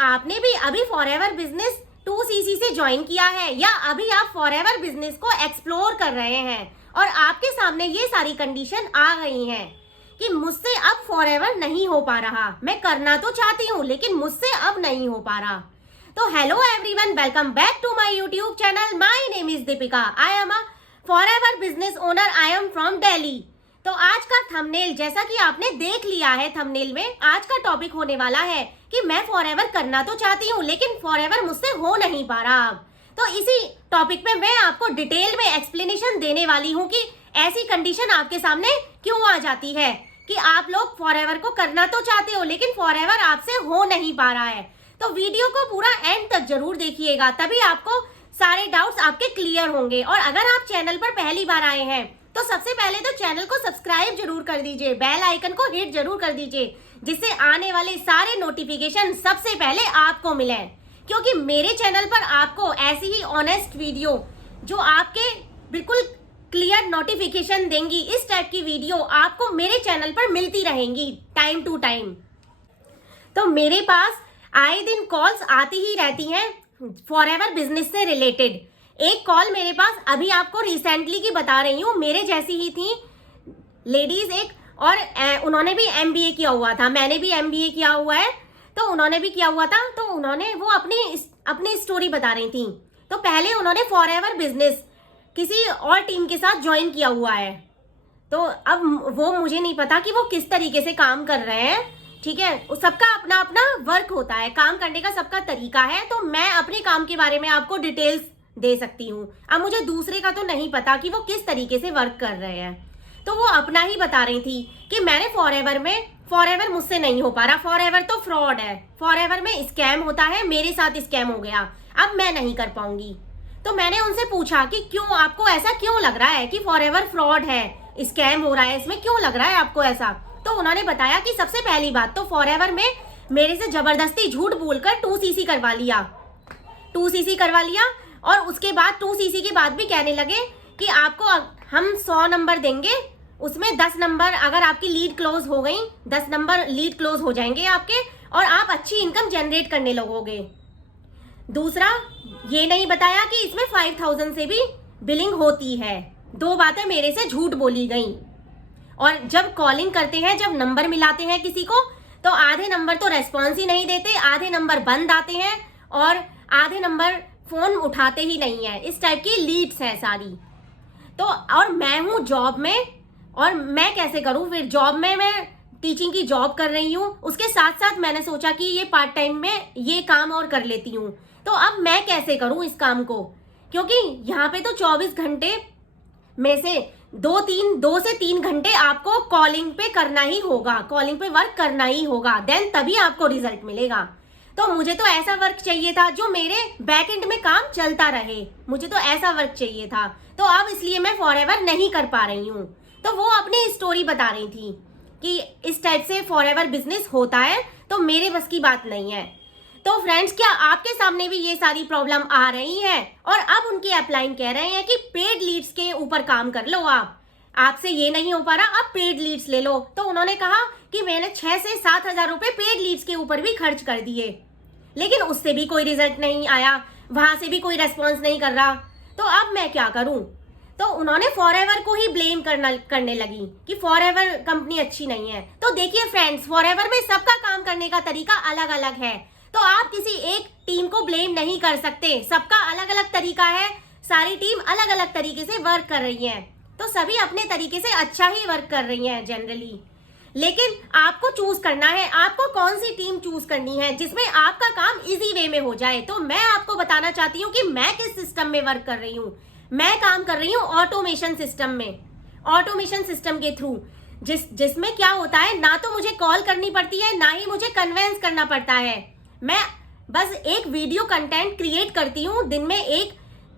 आपने भी अभी फॉरएवर बिजनेस 2cc से ज्वाइन किया है या अभी आप फॉरएवर बिजनेस को एक्सप्लोर कर रहे हैं और आपके सामने ये सारी कंडीशन आ गई हैं कि मुझसे अब फॉरएवर नहीं हो पा रहा, मैं करना तो चाहती हूँ लेकिन मुझसे अब नहीं हो पा रहा। तो hello everyone, welcome back to my YouTube channel. My name is Deepika, I am a forever business owner, I am from Delhi. तो आज का थंबनेल, जैसा कि आपने देख लिया है थंबनेल में, आज का टॉपिक होने वाला है कि मैं फॉरएवर करना तो चाहती हूँ लेकिन फॉरएवर मुझसे हो नहीं पा रहा अब। तो इसी टॉपिक में मैं आपको डिटेल में एक्सप्लेनेशन देने वाली हूँ कि ऐसी कंडीशन आपके सामने क्यों आ जाती है कि आप लोग फॉरएवर को करना तो चाहते हो लेकिन फॉरएवर आपसे हो नहीं पा रहा है। तो वीडियो को पूरा एंड तक जरूर देखिएगा, तभी आपको सारे डाउट्स आपके क्लियर होंगे। और अगर आप चैनल पर पहली बार आए हैं तो सबसे पहले तो चैनल को सब्सक्राइब जरूर कर दीजिए, बेल आइकन को हिट जरूर कर दीजिए, जिससे आने वाले सारे नोटिफिकेशन सबसे पहले आपको मिले। क्योंकि मेरे चैनल पर आपको ऐसी ही ऑनेस्ट वीडियो जो आपके बिल्कुल क्लियर नोटिफिकेशन देंगी, इस टाइप की वीडियो आपको मेरे चैनल पर मिलती रहेंगी टाइम टू टाइम। तो मेरे पास आए दिन कॉल्स आती ही रहती हैं फॉरएवर बिजनेस से रिलेटेड। एक कॉल मेरे पास अभी आपको रिसेंटली की बता रही हूँ, मेरे जैसी ही थी लेडीज एक, और उन्होंने भी एमबीए किया हुआ था, मैंने भी एमबीए किया हुआ है, तो उन्होंने भी किया हुआ था। तो उन्होंने वो अपनी स्टोरी बता रही थी। तो पहले उन्होंने फॉरएवर बिजनेस किसी और टीम के साथ ज्वाइन किया हुआ है। तो अब वो मुझे नहीं पता कि वो किस तरीके से काम कर रहे हैं, ठीक है, सबका अपना अपना वर्क होता है, काम करने का सबका तरीका है। तो मैं अपने काम के बारे में आपको डिटेल्स दे सकती हूँ, अब मुझे दूसरे का तो नहीं पता कि वो किस तरीके से वर्क कर रहे हैं। तो वो अपना ही बता रही थी कि मैंने फॉरएवर मुझसे नहीं हो पा रहा, फॉरएवर तो फ्रॉड है, फॉरएवर में स्कैम होता है, मेरे साथ स्कैम हो गया, अब मैं नहीं कर पाऊंगी। तो मैंने उनसे पूछा कि क्यों, आपको ऐसा क्यों लग रहा है कि फॉरएवर फ्रॉड है, स्कैम हो रहा है, इसमें क्यों लग रहा है आपको ऐसा? तो उन्होंने बताया कि सबसे पहली बात तो फॉरएवर में मेरे से जबरदस्ती झूठ बोलकर 2cc करवा लिया और उसके बाद 2cc के बाद भी कहने लगे कि आपको हम 100 नंबर देंगे, उसमें 10 नंबर अगर आपकी लीड क्लोज हो गई, 10 नंबर लीड क्लोज हो जाएंगे आपके और आप अच्छी इनकम जनरेट करने लगोगे। दूसरा ये नहीं बताया कि इसमें 5000 से भी बिलिंग होती है। 2 बातें मेरे से झूठ बोली गई। और जब कॉलिंग करते हैं, जब नंबर मिलाते हैं किसी को, तो आधे नंबर तो रेस्पॉन्स ही नहीं देते, आधे नंबर बंद आते हैं और आधे नंबर फोन उठाते ही नहीं है। इस टाइप की लीड्स हैं सारी। तो और मैं हूँ जॉब में, और मैं कैसे करूँ फिर? जॉब में मैं टीचिंग की जॉब कर रही हूँ, उसके साथ साथ मैंने सोचा कि ये पार्ट टाइम में ये काम और कर लेती हूँ। तो अब मैं कैसे करूँ इस काम को? क्योंकि यहाँ पे तो 24 घंटे में से 2 से 3 घंटे आपको कॉलिंग पे करना ही होगा, कॉलिंग पे वर्क करना ही होगा, देन तभी आपको रिजल्ट मिलेगा। तो मुझे तो ऐसा वर्क चाहिए था जो मेरे बैक एंड में काम चलता रहे, मुझे तो ऐसा वर्क चाहिए था। तो अब इसलिए मैं फॉरएवर नहीं कर पा रही हूँ। तो वो अपनी स्टोरी बता रही थी कि इस टाइप से फॉरएवर बिजनेस होता है, तो मेरे बस की बात नहीं है। तो फ्रेंड्स, क्या आपके सामने भी ये सारी प्रॉब्लम आ रही है और अब उनके अपलाइन कह रहे हैं कि पेड लीड्स के ऊपर काम कर लो, आपसे ये नहीं हो पा रहा, आप पेड लीड्स ले लो। तो उन्होंने कहा कि मैंने 6 से 7 हजार रुपए पेड लीड्स के ऊपर भी खर्च कर दिए, लेकिन उससे भी कोई रिजल्ट नहीं आया, वहां से भी कोई रेस्पॉन्स नहीं कर रहा। तो अब मैं क्या करूं? तो उन्होंने फॉरएवर को ही ब्लेम करने लगी कि फॉरएवर कंपनी अच्छी नहीं है। तो देखिए फ्रेंड्स, फॉरएवर में सबका काम करने का तरीका अलग अलग है, तो आप किसी एक टीम को ब्लेम नहीं कर सकते, सबका अलग अलग तरीका है, सारी टीम अलग अलग तरीके से वर्क कर रही है, तो सभी अपने तरीके से अच्छा ही वर्क कर रही है जनरली। लेकिन आपको चूज करना है, आपको कौन सी टीम चूज करनी है जिसमें आपका काम इजी वे में हो जाए। तो मैं आपको बताना चाहती हूँ कि मैं किस सिस्टम में वर्क कर रही हूँ। मैं काम कर रही हूँ ऑटोमेशन सिस्टम में, ऑटोमेशन सिस्टम के थ्रू, जिसमें क्या होता है, ना तो मुझे कॉल करनी पड़ती है, ना ही मुझे कन्वेंस करना पड़ता है। मैं बस एक वीडियो कंटेंट क्रिएट करती हूँ, दिन में एक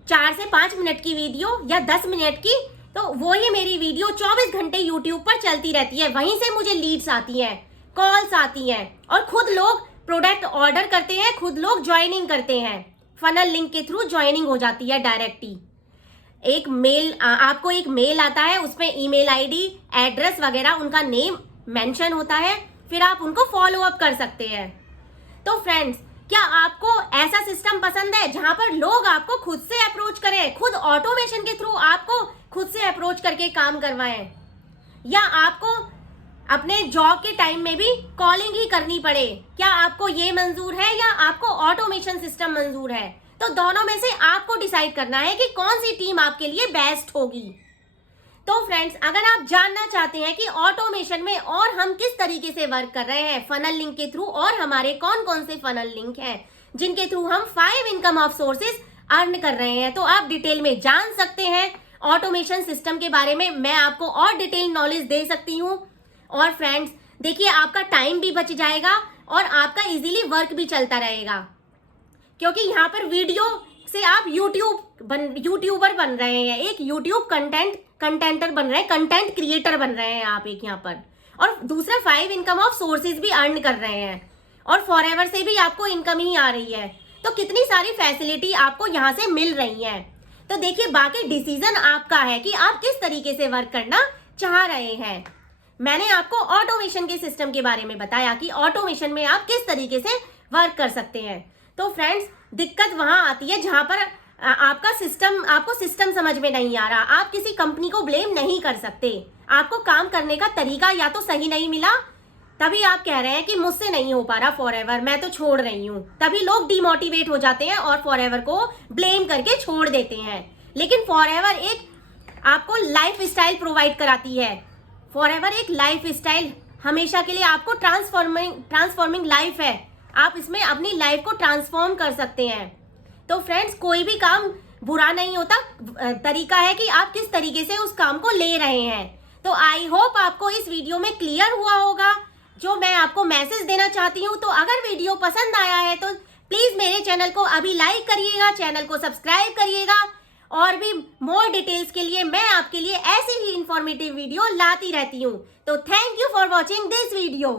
4 से 5 मिनट की वीडियो या 10 मिनट की, तो वो ही मेरी वीडियो 24 घंटे यूट्यूब पर चलती रहती है। वहीं से मुझे लीड्स आती हैं, कॉल्स आती हैं, और खुद लोग प्रोडक्ट ऑर्डर करते हैं, खुद लोग ज्वाइनिंग करते हैं, फनल लिंक के थ्रू ज्वाइनिंग हो जाती है डायरेक्ट ही। एक मेल, आपको एक मेल आता है, उसमें ईमेल आईडी, एड्रेस वगैरह, उनका नेम मेंशन होता है, फिर आप उनको फॉलो अप कर सकते हैं। तो फ्रेंड्स, क्या ऐसा सिस्टम पसंद है जहां पर लोग आपको खुद से अप्रोच करें, खुद ऑटोमेशन के थ्रू आपको खुद से अप्रोच करके काम करवाएं, या आपको अपने जॉब के टाइम में भी कॉलिंग ही करनी पड़े? क्या आपको ये मंजूर है या आपको ऑटोमेशन सिस्टम मंजूर है? तो दोनों में से आपको डिसाइड करना है कि कौन सी टीम आपके लिए बेस्ट होगी। तो फ्रेंड्स, अगर आप जानना चाहते हैं कि ऑटोमेशन में और हम किस तरीके से वर्क कर रहे हैं फनल लिंक के थ्रू, और हमारे कौन कौन से फनल लिंक हैं जिनके थ्रू हम 5 इनकम ऑफ सोर्सेज अर्न कर रहे हैं, तो आप डिटेल में जान सकते हैं ऑटोमेशन सिस्टम के बारे में। मैं आपको और डिटेल नॉलेज दे सकती हूँ। और फ्रेंड्स देखिए, आपका टाइम भी बच जाएगा और आपका इजीली वर्क भी चलता रहेगा, क्योंकि यहाँ पर वीडियो से आप यूट्यूबर बन रहे हैं, एक यूट्यूब कंटेंटर बन रहे हैं, कंटेंट क्रिएटर बन रहे हैं आप एक यहाँ पर, और दूसरा 5 इनकम ऑफ सोर्सेज भी अर्न कर रहे हैं, और फॉरएवर से भी आपको इनकम ही आ रही है। तो कितनी सारी फैसिलिटी आपको यहाँ से मिल रही है। तो देखिए, बाकी डिसीजन आपका है कि आप किस तरीके से वर्क करना चाह रहे हैं। मैंने आपको ऑटोमेशन के सिस्टम के बारे में बताया कि ऑटोमेशन में आप किस तरीके से वर्क कर सकते हैं। तो फ्रेंड्स, दिक्कत वहां आती है जहां पर आपको सिस्टम समझ में नहीं आ रहा। आप किसी कंपनी को ब्लेम नहीं कर सकते, आपको काम करने का तरीका या तो सही नहीं मिला, तभी आप कह रहे हैं कि मुझसे नहीं हो पा रहा फॉरएवर, मैं तो छोड़ रही हूँ। तभी लोग डिमोटिवेट हो जाते हैं और फॉरएवर को ब्लेम करके छोड़ देते हैं। लेकिन फॉरएवर एक आपको लाइफ स्टाइल प्रोवाइड कराती है। फॉरएवर एक लाइफ स्टाइल हमेशा के लिए आपको ट्रांसफॉर्मिंग लाइफ है। आप इसमें अपनी लाइफ को ट्रांसफॉर्म कर सकते हैं। तो फ्रेंड्स, कोई भी काम बुरा नहीं होता, तरीका है कि आप किस तरीके से उस काम को ले रहे हैं। तो आई होप आपको इस वीडियो में क्लियर हुआ होगा जो मैं आपको मैसेज देना चाहती हूँ। तो अगर वीडियो पसंद आया है तो प्लीज मेरे चैनल को अभी लाइक करिएगा, चैनल को सब्सक्राइब करिएगा, और भी मोर डिटेल्स के लिए मैं आपके लिए ऐसी ही इंफॉर्मेटिव वीडियो लाती रहती हूँ। तो thank you for watching this video.